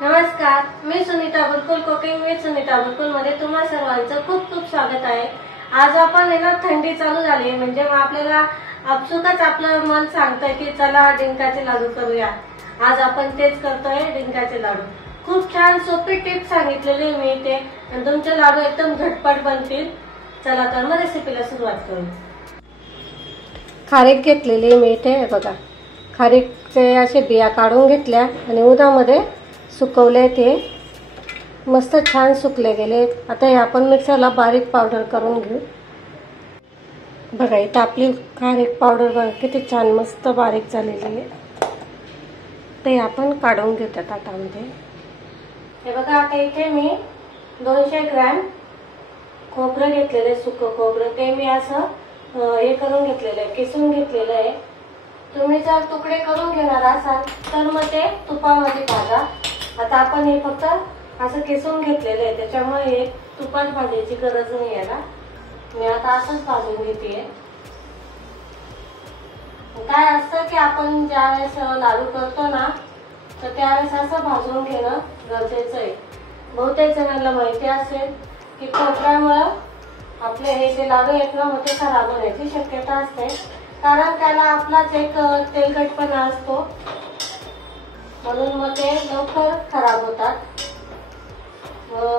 नमस्कार, मी Sunita Bulkul cooking with Sunita Bulkul मध्ये तुम्हा सर्वांचं खूप खूप स्वागत आहे। आज आपण थंडी चालू झाली म्हणजे मग आपल्याला आपसुकच आपलं मन सांगतंय की चला डिंकाचे लाडू करूया। आज आपण तेच करतोय, डिंकाचे लाडू। खूप छान सोपी टिप सांगितलेली मी इथे आणि तुमचे लाडू एकदम झटपट बनतील। चला तर मग रेसिपीला सुरुवात करू। खारीक घेतलेली मी इथे बघा, खारीकचे असे बिया काढून घेतल्या आणि उन्हामध्ये सुकवले, ते मस्त छान सुकले गेले। आता हे आपण मिक्सरला बारीक पावडर करून घेऊ। बघा इथे आपली खारीक पावडर बघा किती छान मस्त बारीक झालेली आहे। ते आपण काढून घेऊ त्या ताटामध्ये। हे बघा आता इथे मी 200 ग्रॅम खोबरं घेतलेले, सुकं खोबरं, ते मी असं हे करून घेतलेलं आहे, किसून घेतलेलं आहे। तुम्ही जर तुकडे करून घेणार असाल तर मग ते तुपामध्ये भाजा। आता आपण हे फक्त असं किसून घेतलेलं आहे, त्याच्यामुळे हे तुपात भाजायची गरज नाही याला। मी आता असंच भाजून घेते। काय असतं की आपण ज्यावेळेस लाडू करतो ना तर त्यावेळेस असं भाजून घेणं गरजेचं आहे। बहुतेक जणांना माहिती असेल की खोबऱ्यामुळे आपले हे जे लाडू आहेत ना मग ते खराब होण्याची शक्यता असते, कारण त्याला आपलाच एक तेलकटपणा असतो, म्हणून मग ते लवकर खराब होतात।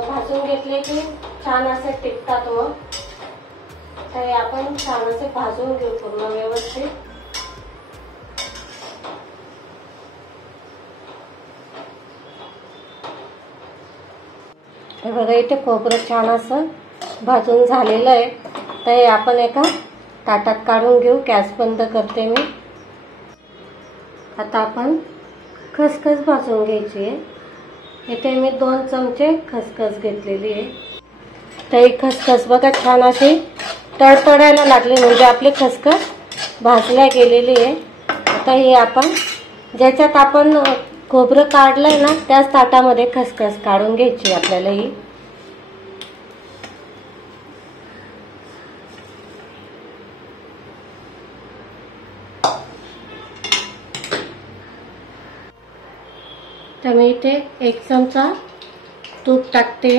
भाजून घेतले की छान असे टिकतात। मग ते आपण छान असे भाजून घेऊ पूर्ण व्यवस्थित। हे बघा इथे खोबरं छान असं भाजून झालेलं आहे, तर हे आपण एका ताटात काढून घेऊ। गॅस बंद करते मी। आता आपण खसखस भाजून घ्यायची आहे। इथे मी 2 चमचे खसखस घेतलेली आहे। तर ही खसखस बघा छान अशी तडतडायला लागली म्हणजे आपली खसखस भाजल्या गेलेली आहे। आता ही आपण ज्याच्यात आपण खोबरं काढलंय ना त्याच ताटामध्ये खसखस काढून घ्यायची आपल्याला ही। तर मी इथे 1 चमचा तूप टाकते।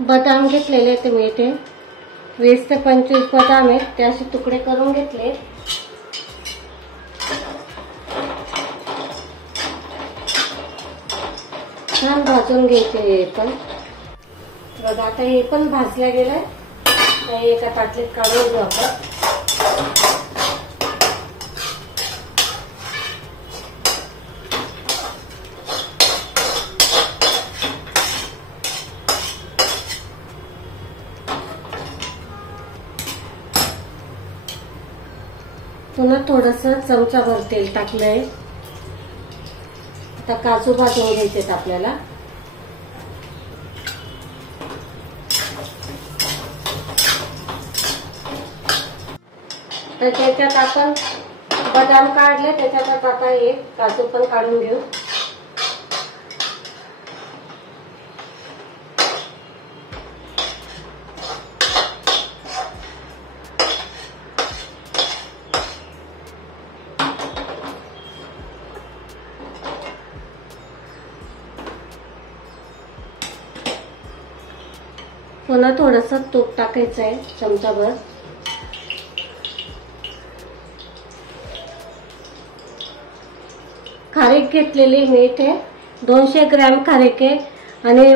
बदाम घेतलेले ते मी इथे 20 ते 25 बदाम आहेत, ते असे तुकडे करून घेतले। छान भाजून घ्यायचे हे पण बघा। आता हे पण भाजल्या गेलंय, तर एका ताटलीत काढून घेऊ आपण। पुन्हा थोडंसं चमचाभर तेल टाकलंय। आता काजू भाजून घ्यायचे आपल्याला। तर त्याच्यात आपण बदाम काढले, त्याच्यात आता हे काजू पण काढून घेऊ। पुन्हा थोडंसं तूप टाकायचं आहे चमचाभर। खारीक घेतलेली मी इथे 200 ग्रॅम खारीक आहे आणि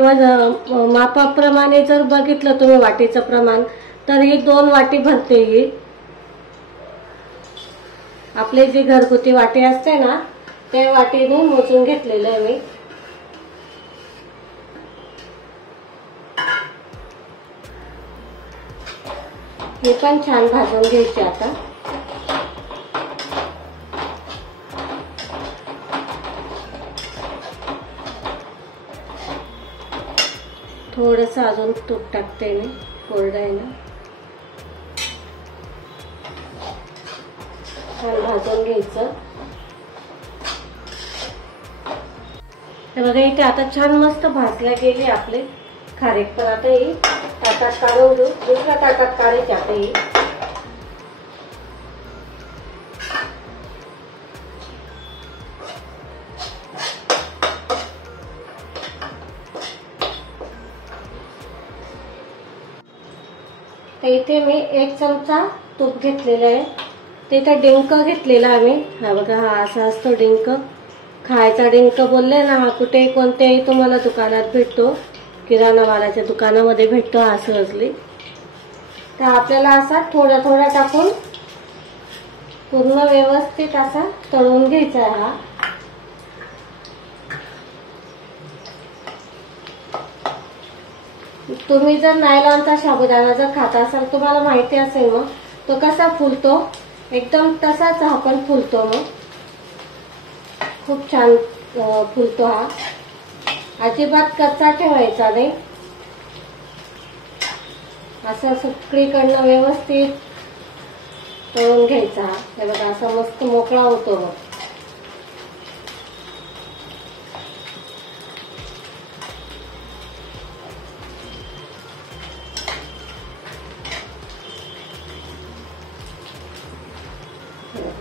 मापाप्रमाणे जर बघितलं तुम्ही वाटीचं प्रमाण तर ही 2 वाटी भरते। ही आपली जी घरगुती वाटी असते ना त्या वाटीने मोजून घेतलेलं आहे मी। हे पण छान भाजून घ्यायचे। आता थोडंसं अजून तूप टाकते मी कोरड्यानं, छान भाजून घ्यायचं। हे बघा इथे आता छान मस्त भाजल्या गेली आपले खारीक पण। आता ही ताटात काढून घेऊ, दुसऱ्या ताटात काढायची आता ही। तर इथे मी 1 चमचा तूप घेतलेलं आहे. तिथे डिंक घेतलेला आम्ही. हा बघा, हा असा असतो डिंक. खायचा डिंक बोलले ना, हा कुठे कोणत्याही तुम्हाला दुकानात भेटतो, किराणा मालाच्या दुकानामध्ये भेटतो हा सहजली. तर आपल्याला असा थोडा थोडा टाकून पूर्ण व्यवस्थित असा तळून घ्यायचा आहे हा. तुम्ही जर नायलॉनचा साबुदाणा जर खात असाल, तुम्हाला माहिती असेल मग तो कसा फुलतो, एकदम तसाच हा पण फुलतो. मग खूप छान फुलतो हा. अजिबात कच्चा ठेवायचा नाही. असं सगळीकडनं व्यवस्थित तळून घ्यायचा. हे बघा, असा मस्त मोकळा होतो मग.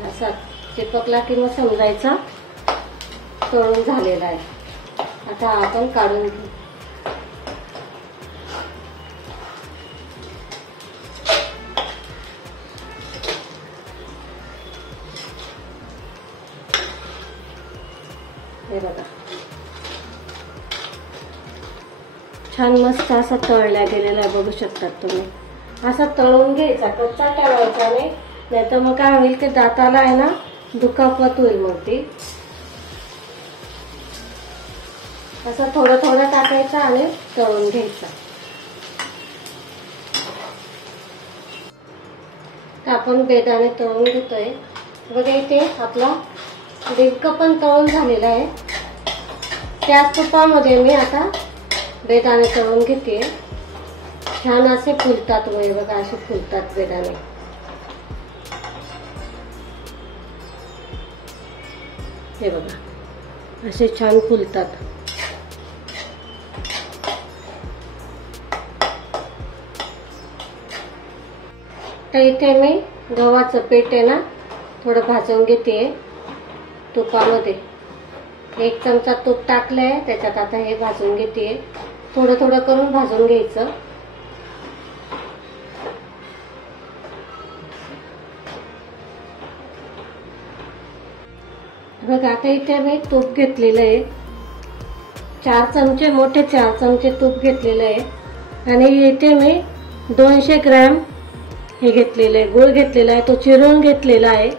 असा चिपकला की मग समजायचा तळून झालेला आहे. आता आपण काढून घेऊ. हे बघा, छान मस्त असा तळला गेलेला आहे. बघू शकतात तुम्ही. असा तळून घ्यायचा, कच्चा ठेवायचा नाही, नाहीतर मग काय होईल, ते दाताला आहे ना दुखापत होईल मग ती. असं थोडं थोडं टाकायचं आणि तळून घ्यायचा. तर आपण बेदाणे तळून घेतोय. बघा, इथे आपला डिंक पण तळून झालेला आहे. त्याच तुपामध्ये मी आता बेदाणे तळून घेते. छान असे फुलतात. वय बघा, असे फुलतात बेदाणे. हे बघा, असे छान फुलतात. तर इथे मी गव्हाचं पीठ आहे ना थोडं भाजून घेते तुपामध्ये. 1 चमचा तूप टाकलंय त्याच्यात. आता हे भाजून घेते. थोडं थोडं करून भाजून घ्यायचं. बघा, आता इथे मी तूप घेतलेलं आहे. 4 चमचे, मोठे 4 चमचे तूप घेतलेलं आहे. आणि इथे मी 200 ग्रॅम हे घेतलेलं आहे, गूळ घेतलेला आहे. तो चिरून घेतलेला आहे.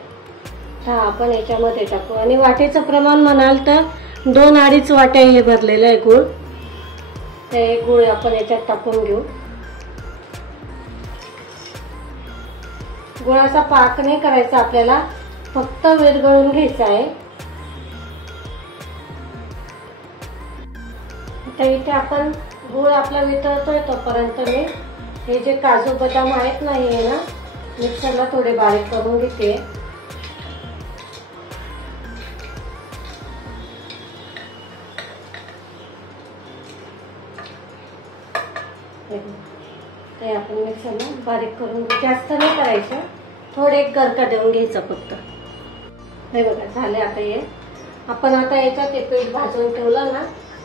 हा आपण याच्यामध्ये टाकू. आणि वाटेचं प्रमाण म्हणाल तर 2-2.5 वाट्या हे भरलेलं आहे गूळ. ते गूळ आपण याच्यात टाकून घेऊ. गुळाचा पाक नाही करायचा आपल्याला, फक्त विरघळून घ्यायचा आहे. तर इथे आपण गूळ आपला वितळतोय तोपर्यंत मी हे जे काजू बदाम आहेत ना, हे ना मिक्सरला थोडे बारीक करून घेते. ते आपण मिक्सरला बारीक करून, जास्त नाही करायचं, थोडे एक गरका देऊन घ्यायचा फक्त. हे बघा, झाले. आता हे आपण आता याच्यात ते पीठ भाजून ठेवलं ना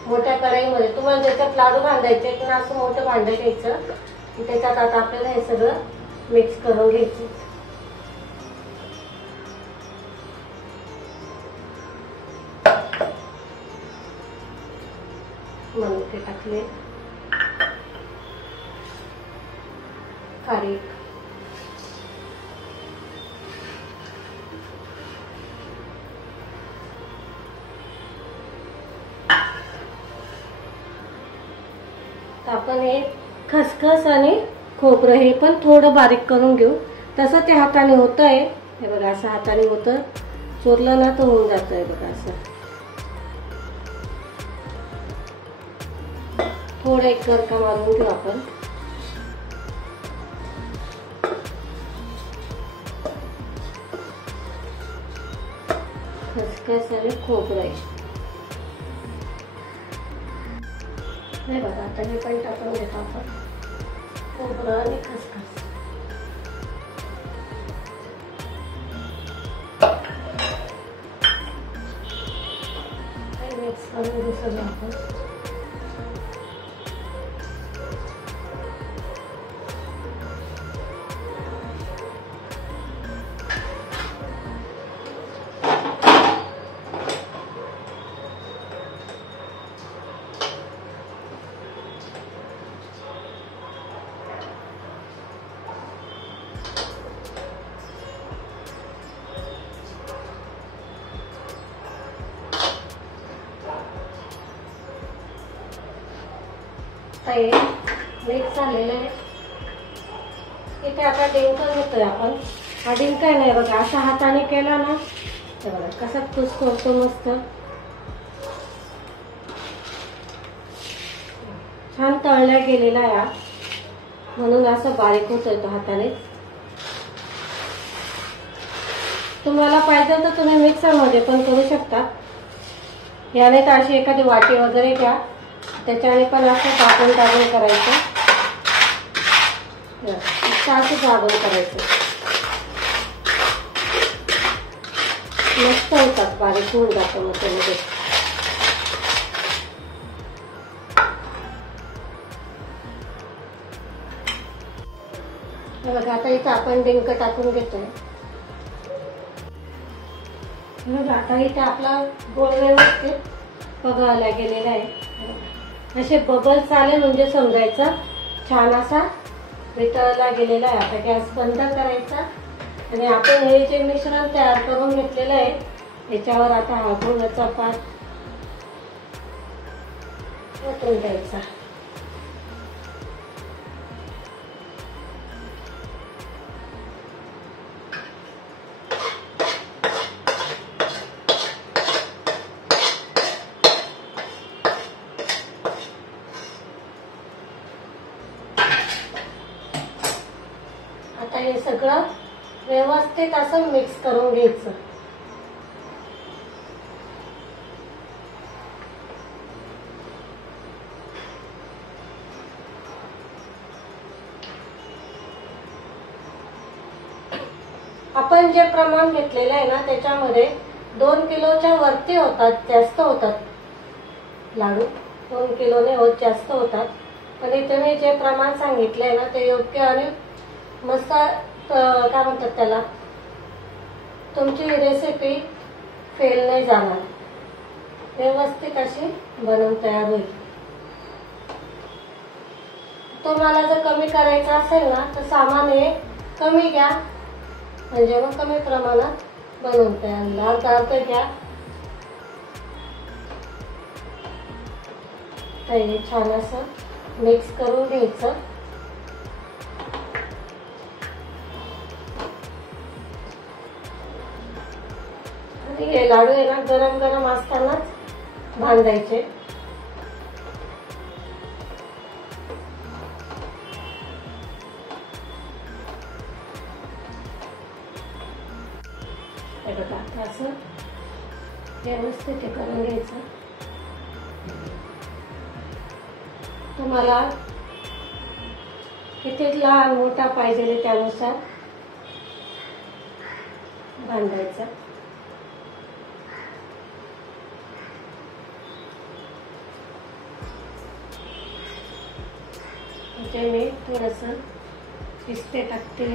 मोठ्या कढईमध्ये. तुम्हाला त्याच्यात लाडू बांधायचे ना, असं मोठं भांडं घ्यायचं. त्याच्यात आता आपल्याला हे सगळं मिक्स करून घ्यायचं. मनुके टाकले, खारीक, आपण हे खसखस आणि खोबरं हे पण थोडं बारीक करून घेऊ. तसं ते हाताने होतंय. हे बघा, असं हाताने होतं. चोरलं ना तर होऊन जातंय. बघा, असं थोडं एक गरका मारून घेऊ आपण. खसखस आणि खोबरं. हे बघा, आता हे पण टाकून घेतो आपण, खोबरं आणि खसखस. मिक्स करून घेऊ सगळं आपण. हे मिक्स झालेलं आहे. इथे आता डिंक घेतोय आपण. हा डिंक काय नाही बघा, असा हाताने केला ना तर बघा कसा कुसकरतो मस्त. छान तळल्या गेलेला आहे म्हणून असं बारीक होतोय तो हाताने. तुम्हाला पाहिजे तर तुम्ही मिक्सरमध्ये पण करू शकता. याने तर अशी एखादी वाटी वगैरे घ्या, त्याच्याने पण असं दाबून करायचं. असं दाबून करायचं. मस्त होतात, बारीक होऊन जातं मग त्यामध्ये. बघा आता इथं आपण डिंक टाकून घेतोय. आता इथे आपला गोळ व्यवस्थित पगाळला गेलेला आहे. असे बबल्स आले म्हणजे समजायचं छान असा वितळला गेलेला आहे. आता गॅस बंद करायचा आणि आपण हे जे मिश्रण तयार करून घेतलेलं आहे याच्यावर आता हा गव्हाचा पाक ओतून द्यायचा. आता हे सगळं व्यवस्थित असं मिक्स करून घ्यायचं. आपण जे प्रमाण घेतलेलं आहे ना त्याच्यामध्ये 2 किलोच्या वरती होतात, जास्त होतात लाडू. 2 किलोने होत जास्त होतात. पण इथे मी जे प्रमाण सांगितलंय ना ते योग्य आणि मस्त काय म्हणतात त्याला, तुमची रेसिपी फेल नाही जाणार. व्यवस्थित अशी बनवून तयार होईल. तुम्हाला जर कमी करायचं असेल ना तर सामान हे कमी घ्या, म्हणजे मग कमी प्रमाणात बनवून तयार. अर्धा घ्या. तर हे छान असं मिक्स करून घ्यायचं. आणि हे लाडू आहे ना गरम गरम असतानाच बांधायचे. बघा असं व्यवस्थित करून घ्यायचं. तुम्हाला किती लहान मोठा पाहिजे त्यानुसार बांधायचं. म्हणजे मी थोडंसं पिस्ते टाकते.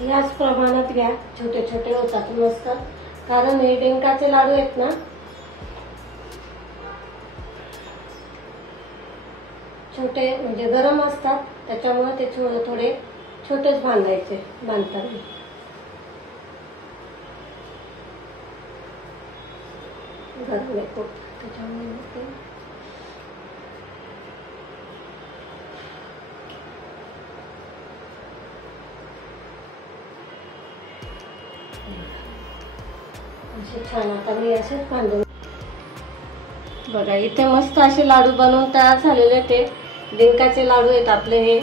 याच प्रमाणात घ्या. छोटे छोटे होतात मस्त, कारण हे डिंकाचे लाडू आहेत ना छोटे म्हणजे गरम असतात, त्याच्यामुळे ते थोडे छोटेच बांधायचे बांधताना. गरम आहे खूप त्याच्यामुळे असे छान. आता मी असेच बांधून बघा. इथे मस्त असे लाडू बनवून तयार झालेले. ते डिंकाचे लाडू आहेत आपले. हे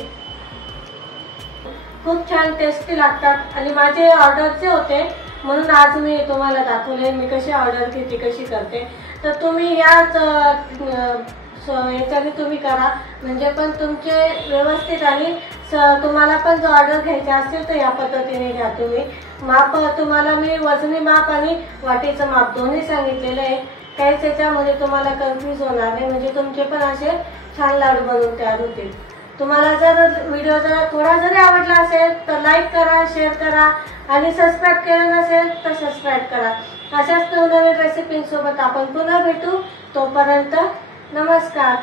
खूप छान टेस्टी लागतात आणि माझे ऑर्डरचे होते म्हणून आज मी तुम्हाला दाखवले मी कशी ऑर्डर घेते, कशी करते. तर तुम्ही याच याच्याने तुम्ही करा, म्हणजे पण तुमचे व्यवस्थित आणि तुम्हाला पण जर ऑर्डर घ्यायचे असेल तर या पद्धतीने घ्या तुम्ही. माप तुम्हाला मी वजनी माप आणि वाटीचं माप दोन्ही सांगितलेलं आहे. काहीच याच्यामध्ये तुम्हाला कन्फ्यूज होणार नाही, म्हणजे तुमचे पण असे छान लाडू बनवून तयार होतील. तुम्हाला जर व्हिडिओ जर थोडा जरी आवडला असेल तर लाईक करा, शेअर करा आणि सबस्क्राईब केलं नसेल तर सबस्क्राईब करा. अशाच नवनवीन रेसिपींसोबत आपण पुन्हा भेटू. तोपर्यंत नमस्कार.